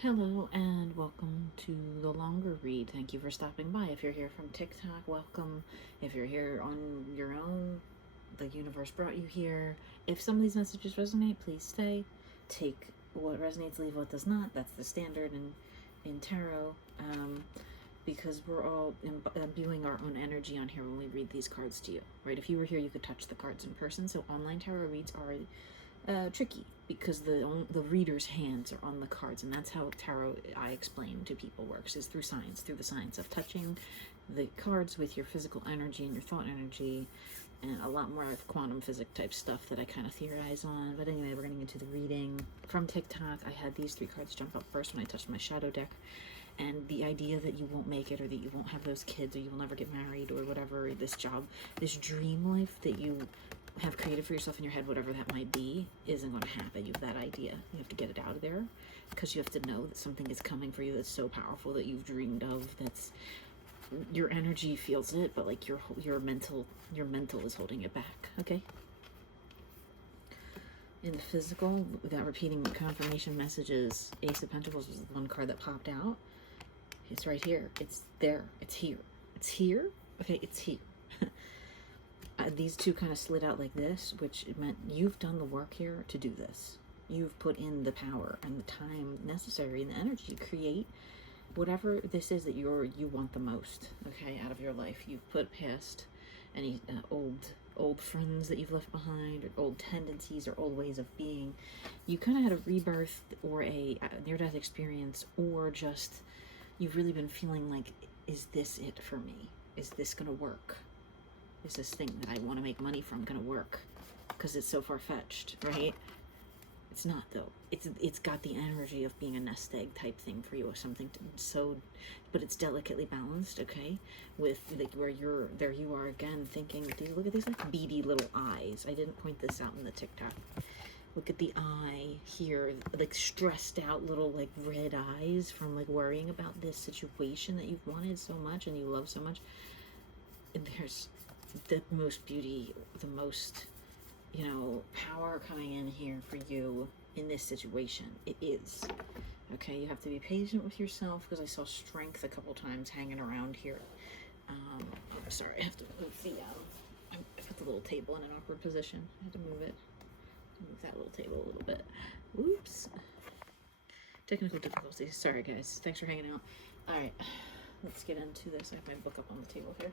Hello and welcome to the longer read. Thank you for stopping by. If you're here from TikTok, welcome. If you're here on your own, the universe brought you here. If some of these messages resonate, please stay. Take what resonates, leave what does not. That's the standard in tarot. Because we're all imbuing our own energy on here when we read these cards to you, right? If you were here, you could touch the cards in person. So online tarot reads are tricky because the reader's hands are on the cards, and that's how tarot, I explain to people, works, is through the science of touching the cards with your physical energy and your thought energy, and a lot more of quantum physics type stuff that I kind of theorize on. But anyway, we're getting into the reading from TikTok. I had these three cards jump up first when I touched my shadow deck, and the idea that you won't make it, or that you won't have those kids, or you will never get married, or whatever, this job, this dream life that you have created for yourself in your head, whatever that might be, isn't going to happen. You have that idea. You have to get it out of there, because you have to know that something is coming for you that's so powerful that you've dreamed of. That's your energy feels it, but like your mental is holding it back. Okay. In the physical, without repeating confirmation messages, Ace of Pentacles was the one card that popped out. It's right here. It's there. It's here. It's here. Okay, it's here. These two kind of slid out like this, which meant you've done the work here to do this. You've put in the power and the time necessary and the energy to create whatever this is that you want the most, okay, out of your life. You've put past any old friends that you've left behind, or old tendencies, or old ways of being. You kind of had a rebirth, or a near-death experience, or just you've really been feeling like, is this it for me? Is this gonna work? Is this thing that I want to make money from gonna work? Because it's so far-fetched, right? It's not, though. It's got the energy of being a nest egg type thing for you, or something but it's delicately balanced, okay? With like where there you are again thinking, look at these like beady little eyes. I didn't point this out in the TikTok. Look at the eye here, like stressed out little like red eyes from like worrying about this situation that you've wanted so much and you love so much. And there's the most beauty, the most, power coming in here for you in this situation. It is. Okay, you have to be patient with yourself, because I saw strength a couple times hanging around here. I'm sorry, I have to move I put the little table in an awkward position. I had to move it. Move that little table a little bit. Oops. Technical difficulties. Sorry, guys. Thanks for hanging out. All right, let's get into this. I have my book up on the table here.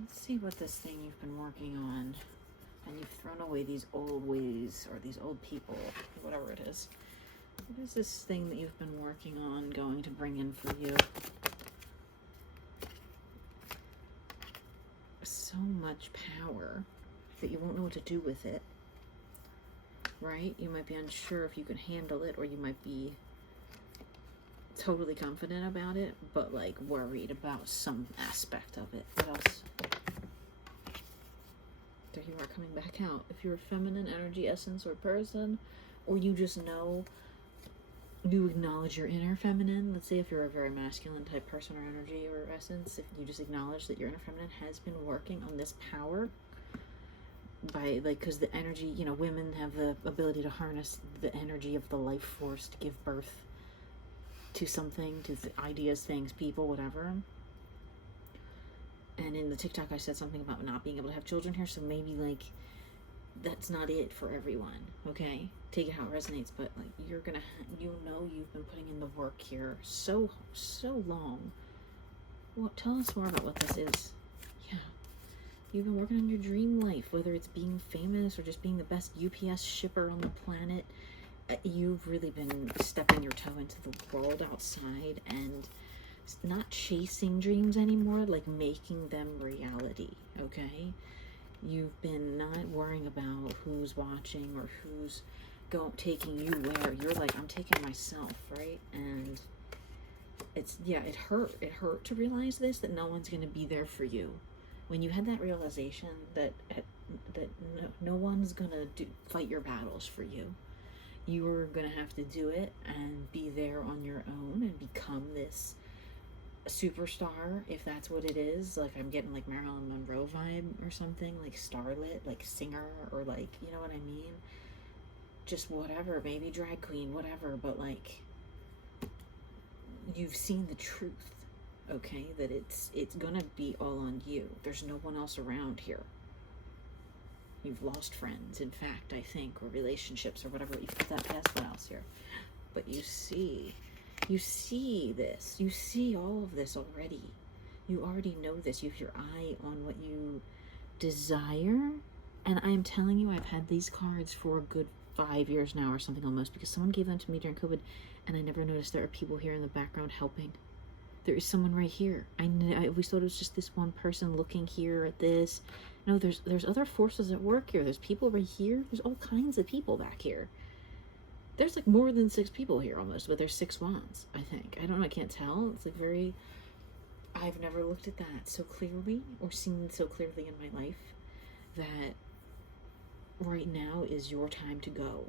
Let's see what this thing you've been working on, and you've thrown away these old ways, or these old people, whatever it is. What is this thing that you've been working on going to bring in for you? So much power that you won't know what to do with it, right? You might be unsure if you can handle it, or you might be totally confident about it, but like worried about some aspect of it. What else? There you are, coming back out. If you're a feminine energy, essence, or person, or you just know, you acknowledge your inner feminine. Let's say if you're a very masculine type person or energy or essence, if you just acknowledge that your inner feminine has been working on this power by, like, because the energy, women have the ability to harness the energy of the life force to give birth to something, to ideas, things, people, whatever. And in the TikTok, I said something about not being able to have children here, so maybe, like, that's not it for everyone, okay? Take it how it resonates, but, like, you're gonna, you've been putting in the work here so long. Well, tell us more about what this is. Yeah. You've been working on your dream life, whether it's being famous or just being the best UPS shipper on the planet. You've really been stepping your toe into the world outside and not chasing dreams anymore, like making them reality, okay? You've been not worrying about who's watching or who's taking you where. You're like, I'm taking myself, right? And it hurt to realize this, that no one's going to be there for you. When you had that realization that no one's going to fight your battles for you, you were going to have to do it and be there on your own and become this superstar, if that's what it is. Like, I'm getting like Marilyn Monroe vibe or something, like starlet, like singer, or like, you know what I mean? Just whatever, maybe drag queen, whatever, but like, you've seen the truth, okay? That it's gonna be all on you. There's no one else around here. You've lost friends, in fact, I think, or relationships, or whatever. You've put that past one else here. But you see this. You see all of this already. You already know this. You have your eye on what you desire. And I'm telling you, I've had these cards for a good 5 years now or something almost, because someone gave them to me during COVID, and I never noticed there are people here in the background helping. There is someone right here. I always thought it was just this one person looking here at this. No, there's other forces at work here. There's people right here. There's all kinds of people back here. There's like more than 6 people here almost, but there's 6 wands, I think. I don't know, I can't tell. It's like very, I've never looked at that so clearly or seen so clearly in my life that right now is your time to go.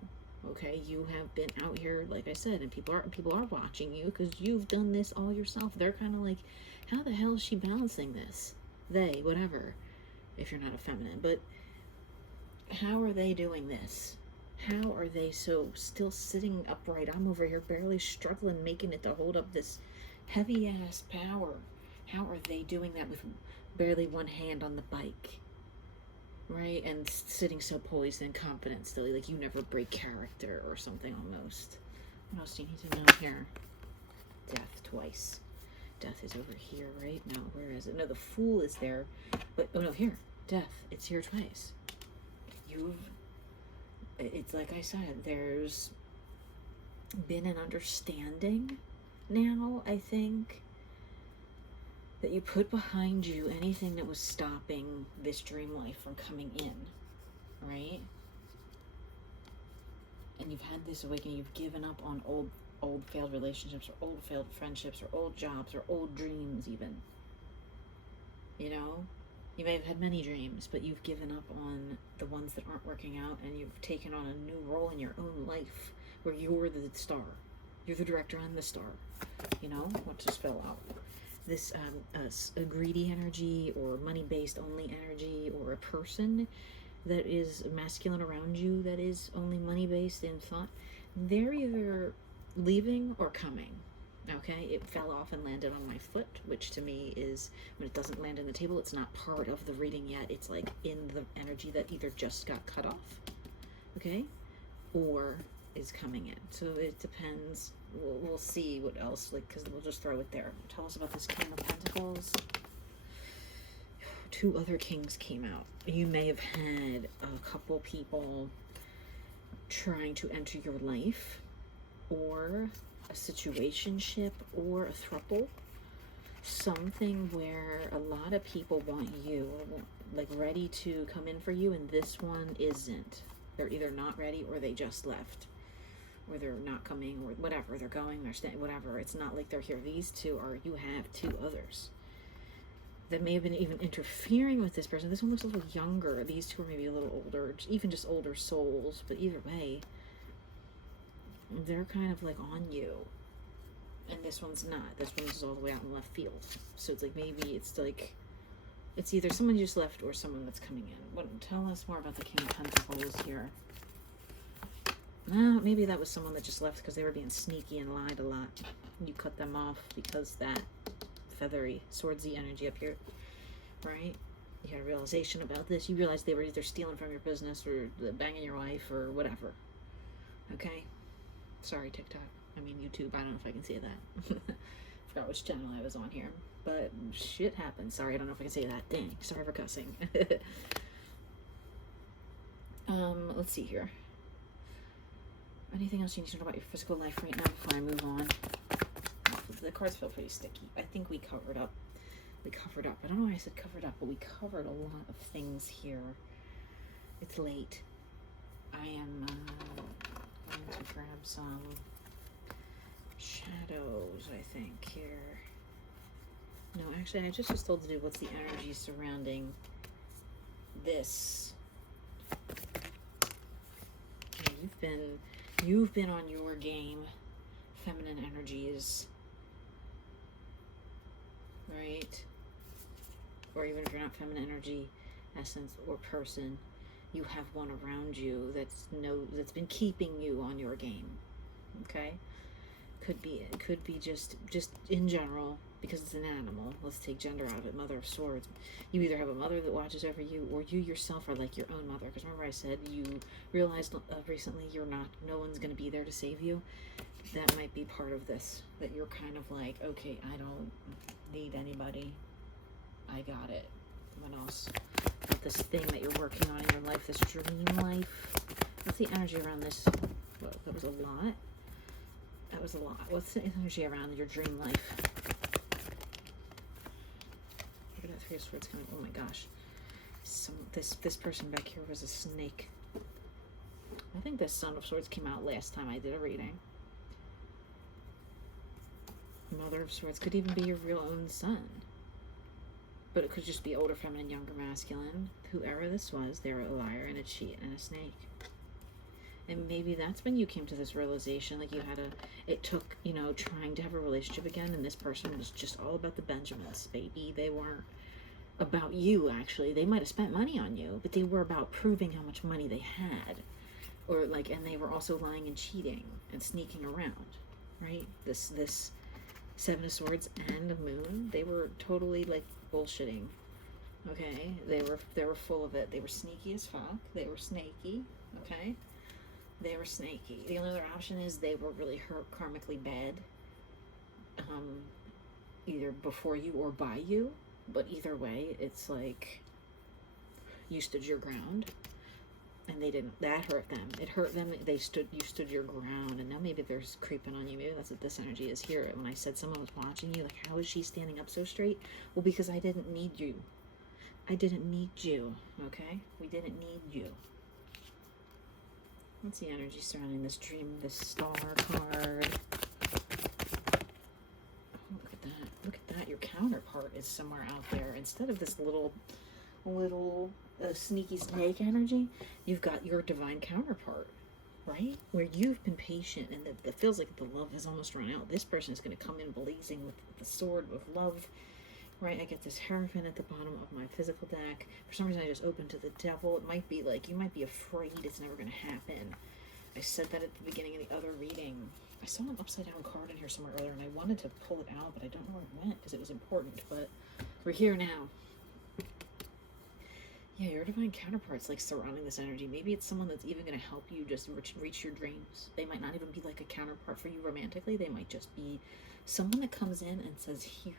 Okay, you have been out here, like I said, and people are watching you because you've done this all yourself. They're kind of like, how the hell is she balancing this? They, whatever, if you're not a feminine, but how are they doing this? How are they so still sitting upright? I'm over here barely struggling, making it to hold up this heavy ass power. How are they doing that with barely one hand on the bike? Right? And sitting so poised and confident still, like you never break character or something almost. What else do you need to know here? Death twice. Death is over here, right? No, where is it? No, the Fool is there. But, oh no, here. Death. It's here twice. It's like I said, there's been an understanding now, I think, that you put behind you anything that was stopping this dream life from coming in, right? And you've had this awakening. You've given up on old failed relationships, or old failed friendships, or old jobs, or old dreams even. You know? You may have had many dreams, but you've given up on the ones that aren't working out, and you've taken on a new role in your own life where you're the star. You're the director and the star. You know? What just fell out? This a greedy energy, or money-based only energy, or a person that is masculine around you that is only money-based in thought, they're either leaving or coming. Okay, it fell off and landed on my foot, which to me is, when it doesn't land on the table, it's not part of the reading yet. It's like in the energy that either just got cut off, okay, or is coming in. So it depends. We'll see what else, like, because we'll just throw it there. Tell us about this King of Pentacles. 2 other kings came out. You may have had a couple people trying to enter your life, or a situationship, or a throuple. Something where a lot of people want you, like ready to come in for you, and this one isn't. They're either not ready, or they just left, or they're not coming, or whatever. They're going, they're staying, whatever. It's not like they're here. These 2 are, you have 2 others that may have been even interfering with this person. This one looks a little younger. These 2 are maybe a little older, even just older souls. But either way, they're kind of like on you. And this one's not. This one's all the way out in left field. So it's like, maybe it's like, it's either someone who just left or someone that's coming in. Tell us more about the King of Pentacles here. Maybe that was someone that just left because they were being sneaky and lied a lot. You cut them off because that feathery swordsy energy up here, right? You had a realization about this. You realized they were either stealing from your business or banging your wife or whatever. Okay? Sorry, TikTok. I mean, YouTube. I don't know if I can say that. Forgot which channel I was on here. But shit happens. Sorry, I don't know if I can say that. Dang. Sorry for cussing. Let's see here. Anything else you need to know about your physical life right now before I move on? The cards feel pretty sticky. I think we covered up. I don't know why I said covered up, but we covered a lot of things here. It's late. I am going to grab some shadows, I think, here. No, actually, I just was told to do what's the energy surrounding this. Okay, you've been on your game, feminine energies. right? Or even if you're not feminine energy, essence, or person, you have one around you that's been keeping you on your game. Okay? Could be just in general, because it's an animal. Let's take gender out of it. Mother of Swords. You either have a mother that watches over you, or you yourself are like your own mother. Because remember I said you realized recently no one's going to be there to save you. That might be part of this. That you're kind of like, okay, I don't need anybody. I got it. What else? About this thing that you're working on in your life, this dream life. What's the energy around this? Whoa, that was a lot. That was a lot. What's the energy around your dream life? Look at that Three of Swords coming. Oh my gosh. This person back here was a snake. I think this Son of Swords came out last time I did a reading. Mother of Swords could even be your real own son. But it could just be older feminine, younger masculine. Whoever this was, they were a liar and a cheat and a snake. And maybe that's when you came to this realization, like it took, trying to have a relationship again, and this person was just all about the Benjamins, baby. They weren't about you, actually. They might have spent money on you, but they were about proving how much money they had. And they were also lying and cheating and sneaking around, right? This Seven of Swords and a Moon, they were totally, bullshitting, okay? They were full of it. They were sneaky as fuck. They were snaky, okay? They were snaky. The only other option is they were really karmically bad, either before you or by you. But either way, it's like you stood your ground, and they didn't. That hurt them. It hurt them. You stood your ground, and now maybe they're creeping on you. Maybe that's what this energy is here. When I said someone was watching you, how is she standing up so straight? Well, because I didn't need you. I didn't need you. Okay, we didn't need you. What's the energy surrounding this dream, this star card? Oh, look at that. Look at that. Your counterpart is somewhere out there. Instead of this little sneaky snake energy, you've got your divine counterpart, right? Where you've been patient and it feels like the love has almost run out. This person is going to come in blazing with the sword of love. Right, I get this Hierophant at the bottom of my physical deck. For some reason, I just opened to the Devil. It might be like, you might be afraid it's never going to happen. I said that at the beginning of the other reading. I saw an upside down card in here somewhere earlier, and I wanted to pull it out, but I don't know where it went, because it was important. But we're here now. Yeah, your divine counterpart's surrounding this energy. Maybe it's someone that's even going to help you just reach your dreams. They might not even be a counterpart for you romantically. They might just be someone that comes in and says, here,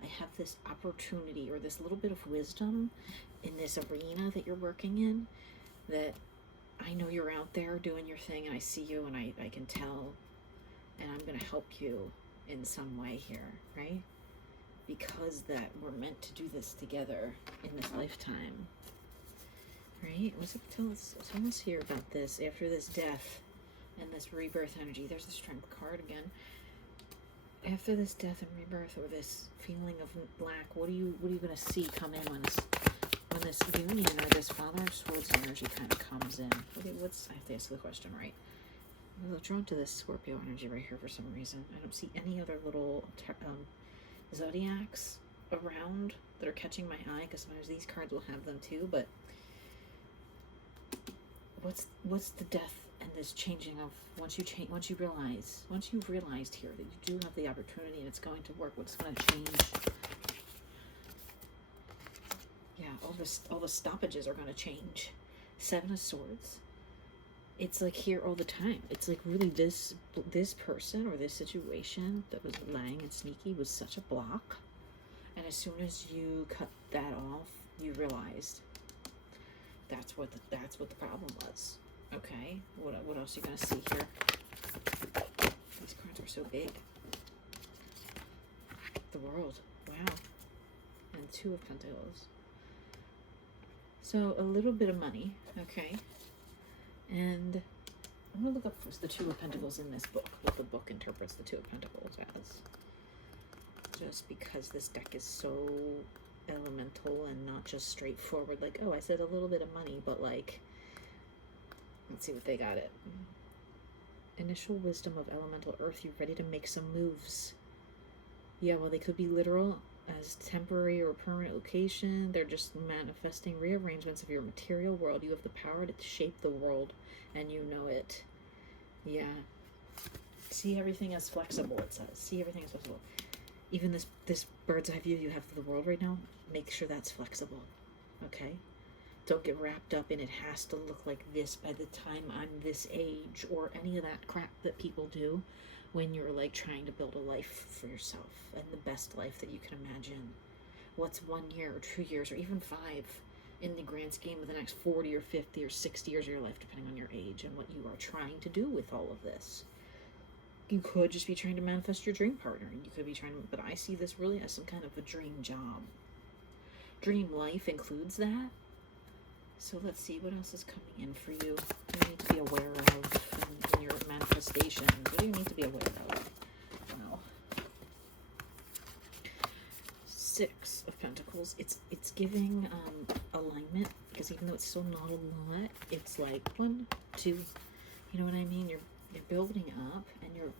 I have this opportunity or this little bit of wisdom in this arena that you're working in, that I know you're out there doing your thing, and I see you, and I can tell, and I'm going to help you in some way here, right? Because that we're meant to do this together in this lifetime, right? What's it tell us? Tell us here about this after this death and this rebirth energy. There's the Strength card again. After this death and rebirth, or this feeling of lack, what are you going to see come in when this union or this Father of Swords energy kind of comes in? I have to ask the question right. I'm drawn to this Scorpio energy right here for some reason. I don't see any other little zodiacs around that are catching my eye, because sometimes these cards will have them too. But what's the death and this changing of once you've realized here that you do have the opportunity and it's going to work, what's going to change? Yeah, all the stoppages are going to change. Seven of Swords. It's here all the time. It's really this person or this situation that was lying and sneaky was such a block, and as soon as you cut that off, you realized that's what the problem was. Okay, what else are you gonna see here? These cards are so big. The World, wow, and Two of Pentacles. So a little bit of money, okay, and I'm gonna look up first the Two of Pentacles in this book. What the book interprets the Two of Pentacles as, just because this deck is so elemental and not just straightforward. Oh, I said a little bit of money, but let's see what they got it. Initial wisdom of elemental earth. You're ready to make some moves. Yeah, well, they could be literal as temporary or permanent location. They're just manifesting rearrangements of your material world. You have the power to shape the world, and you know it. Yeah. See everything as flexible, it says. See everything as flexible. Even this bird's eye view you have of the world right now, make sure that's flexible. Okay? Don't get wrapped up in it has to look like this by the time I'm this age, or any of that crap that people do when you're like trying to build a life for yourself, and the best life that you can imagine. What's 1 year or 2 years or even 5 in the grand scheme of the next 40 or 50 or 60 years of your life, depending on your age and what you are trying to do with all of this? You could just be trying to manifest your dream partner, and you could be trying to, but I see this really as some kind of a dream job. Dream life includes that. So let's see what else is coming in for you. What do you need to be aware of in your manifestation? What do you need to be aware of? Well, 6 of Pentacles. It's giving alignment, because even though it's still not a lot, it's like 1, 2. You know what I mean? You're building up, and you're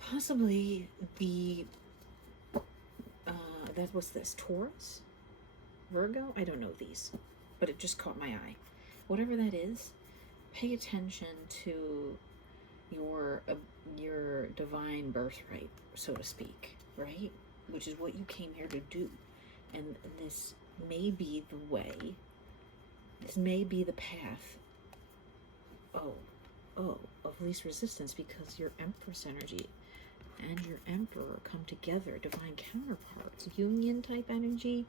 possibly the what's this? Taurus? Virgo? I don't know these, but it just caught my eye. Whatever that is, pay attention to your divine birthright, so to speak, right? Which is what you came here to do. And this may be the way, this may be the path of least resistance, because your Empress energy and your Emperor come together, divine counterparts, union type energy.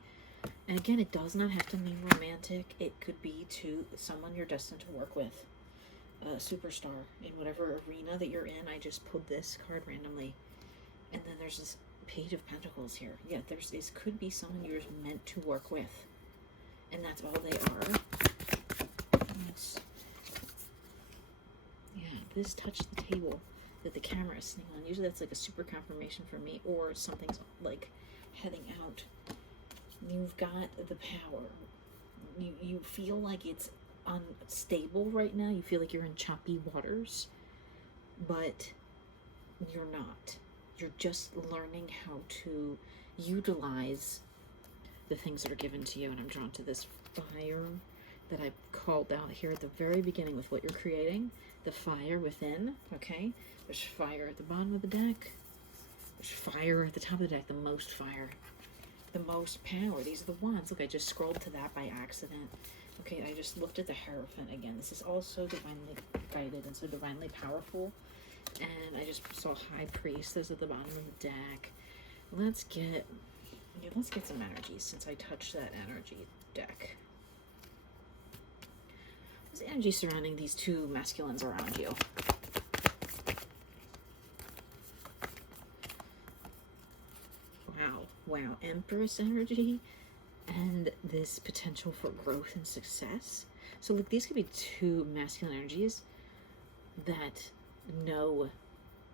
And again, it does not have to mean romantic. It could be to someone you're destined to work with, a superstar in whatever arena that you're in. I just pulled this card randomly, and then there's this Page of Pentacles here. Yeah, this could be someone you're meant to work with, and that's all they are. Yes. Yeah, this touched the table that the camera is sitting on. Usually that's like a super confirmation for me, or something's like heading out. You've got the power. You feel like it's unstable right now. You feel like you're in choppy waters, but you're not. You're just learning how to utilize the things that are given to you. And I'm drawn to this fire that I called out here at the very beginning with what you're creating. The fire within, okay? There's fire at the bottom of the deck. There's fire at the top of the deck. The most fire. The most power. These are the ones. Look, I just scrolled to that by accident. Okay, I just looked at the Hierophant again. This is also divinely guided and so divinely powerful. And I just saw High Priestess at the bottom of the deck. Let's get some energies since I touched that energy deck. What's the energy surrounding these 2 masculines around you? Wow, Empress energy and this potential for growth and success. So look, these could be 2 masculine energies that know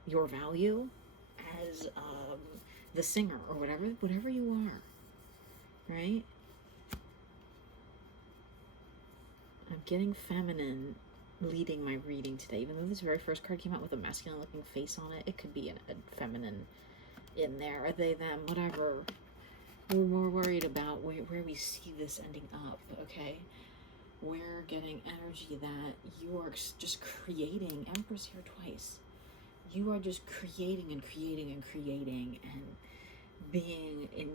your value as the singer or whatever you are, right? I'm getting feminine leading my reading today. Even though this very first card came out with a masculine looking face on it, it could be a feminine in there. Are they, them, whatever. We're more worried about where we see this ending up, okay? We're getting energy that you are just creating. Empress here twice. You are just creating and creating and creating and being in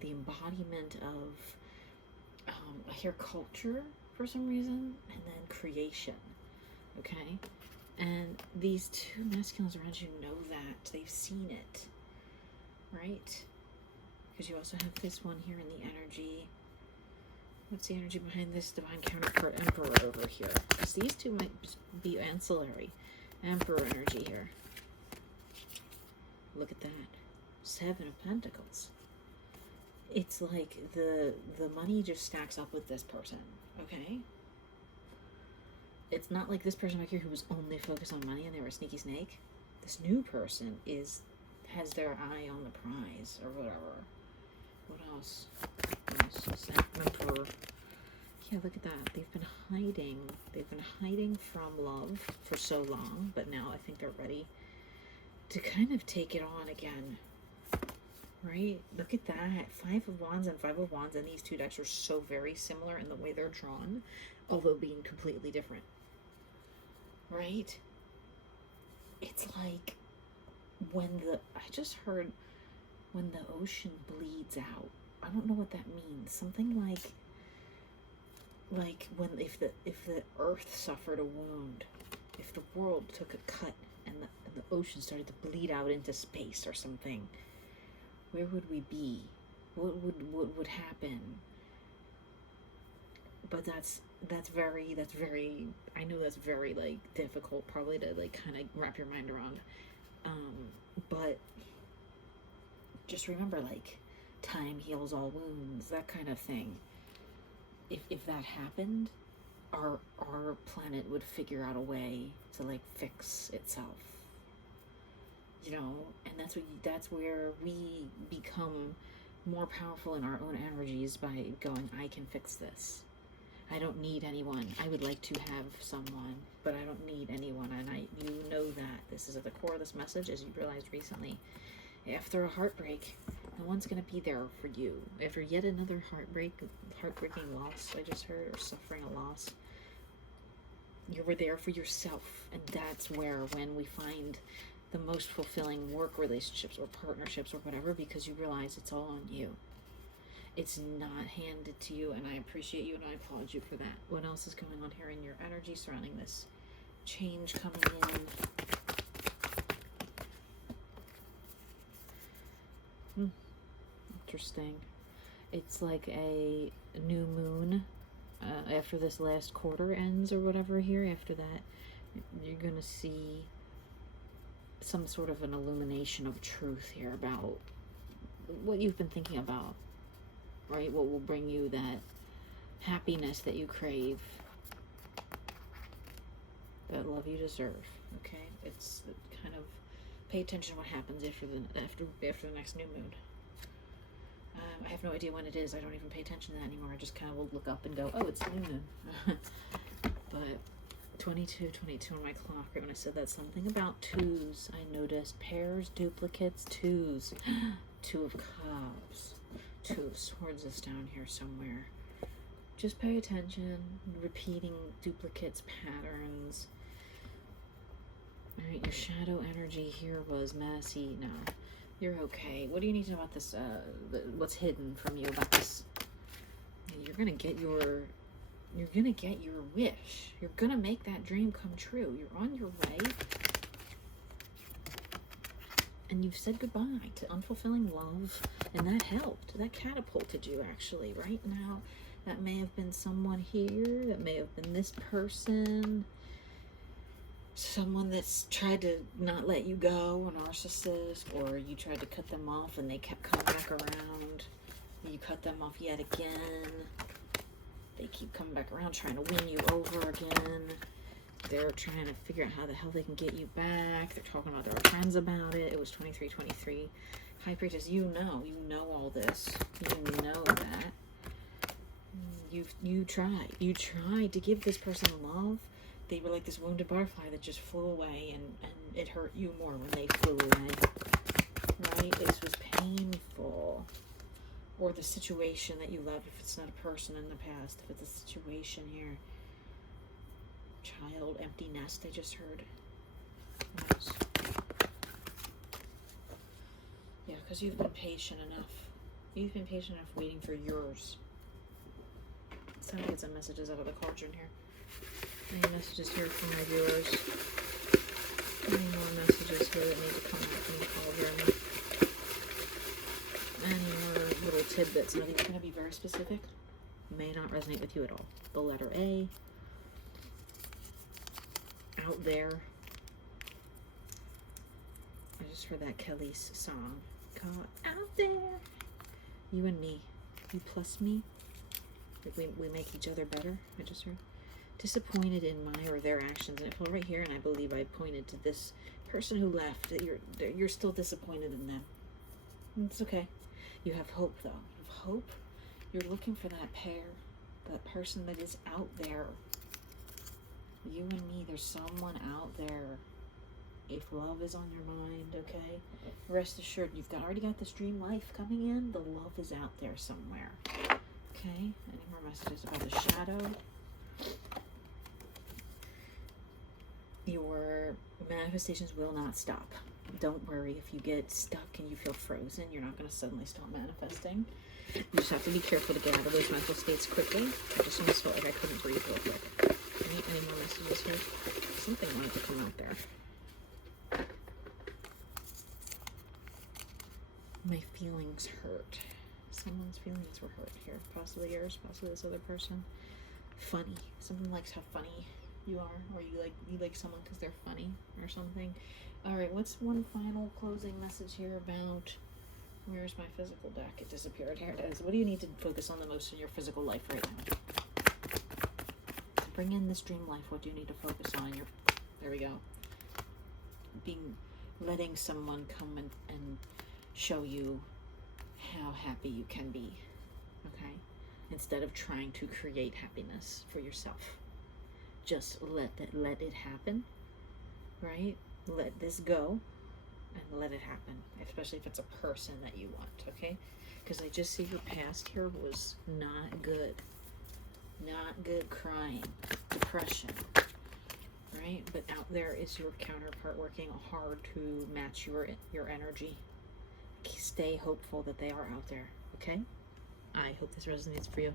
the embodiment of I hear culture for some reason, and then creation, okay? And these 2 masculines around you know that. They've seen it, right? Because you also have this one here in the energy. What's the energy behind this divine counterpart Emperor over here? Because these 2 might be ancillary. Emperor energy here. Look at that. 7 of Pentacles. It's like the money just stacks up with this person, okay? It's not like this person back here who was only focused on money and they were a sneaky snake. This new person has their eye on the prize or whatever. What else? Emperor. Yeah, look at that. They've been hiding. They've been hiding from love for so long, but now I think they're ready to kind of take it on again. right? Look at that. Five of Wands and Five of Wands, and these two decks are so very similar in the way they're drawn, although being completely different, right? It's like I just heard when the ocean bleeds out. I don't know what that means. Something like if the earth suffered a wound, if the world took a cut and the ocean started to bleed out into space or something, where would we be? What would happen? But that's very, I know that's very like difficult probably to like kind of wrap your mind around. But just remember, like, time heals all wounds, that kind of thing. If that happened, our planet would figure out a way to like fix itself, you know. And that's where we become more powerful in our own energies, by going, I can fix this. I don't need anyone. I would like to have someone, but I don't need anyone. And you know that this is at the core of this message, as you realized recently. After a heartbreak, no one's going to be there for you. After yet another heartbreaking loss, I just heard, or suffering a loss, you were there for yourself. And that's where, when we find the most fulfilling work relationships or partnerships or whatever, because you realize it's all on you. It's not handed to you, and I appreciate you and I applaud you for that. What else is going on here in your energy surrounding this change coming in? Interesting. It's like a new moon after this last quarter ends or whatever here. After that, you're going to see some sort of an illumination of truth here about what you've been thinking about, right? What will bring you that happiness that you crave, that love you deserve. Okay, it's kind of, pay attention to what happens after the next new moon. I have no idea when it is. I don't even pay attention to that anymore. I just kind of will look up and go, oh, it's new moon. But 22 on my clock, right when I said that, something about twos. I noticed pairs, duplicates, twos. Two of Cups. Two of Swords is down here somewhere. Just pay attention. Repeating duplicates, patterns. Alright, your shadow energy here was messy. No, you're okay. What do you need to know about this? What's hidden from you about this? You're gonna get your wish. You're gonna make that dream come true. You're on your way. And you've said goodbye to unfulfilling love, and that helped. That catapulted you, actually, right now. That may have been someone here. That may have been this person. Someone that's tried to not let you go, a narcissist, or you tried to cut them off and they kept coming back around. You cut them off yet again. They keep coming back around, trying to win you over again. They're trying to figure out how the hell they can get you back. They're talking about their friends about it. It was 23-23. High Priestess, you know all this. You know that. You tried to give this person love. They were like this wounded butterfly that just flew away, and it hurt you more when they flew away. Right? This was painful. Or the situation that you loved, if it's not a person in the past, if it's a situation here. Child, empty nest, I just heard. Yes. Yeah, because you've been patient enough. You've been patient enough waiting for yours. It's time to get some messages out of the cauldron here. Any messages here from my viewers? Any more messages here that need to come out from the cauldron? Any more little tidbits? Now, these are going to be very specific. May not resonate with you at all. The letter A. Out there. I just heard that Kelly's song called Out There. You and me. You plus me. We make each other better. I just heard. Disappointed in my or their actions, and it fell right here, and I believe I pointed to this person who left, that you're still disappointed in them. It's okay. You have hope, though. You have hope. You're looking for that pair, that person that is out there. You and me, there's someone out there if love is on your mind, okay, rest assured you've already got this dream life coming in. The love is out there somewhere. Okay, any more messages about the shadow? Your manifestations will not stop. Don't worry if you get stuck and you feel frozen. You're not going to suddenly stop manifesting. You just have to be careful to get out of those mental states quickly. I just almost felt like I couldn't breathe real quick. Any more messages here? Something wanted to come out there. My feelings hurt. Someone's feelings were hurt here. Possibly yours, possibly this other person. Funny. Someone likes how funny you are, or you like someone because they're funny or something. All right, what's one final closing message here about, where's my physical deck? It disappeared. Here it is. What do you need to focus on the most in your physical life right now? To bring in this dream life, what do you need to focus on in your, there we go. Letting someone come and show you how happy you can be, okay? Instead of trying to create happiness for yourself. Just let it happen, right? Let this go and let it happen, especially if it's a person that you want, okay? Because I just see your past here was not good. Not good. Crying, depression, right? But out there is your counterpart working hard to match your energy. Stay hopeful that they are out there, okay? I hope this resonates for you.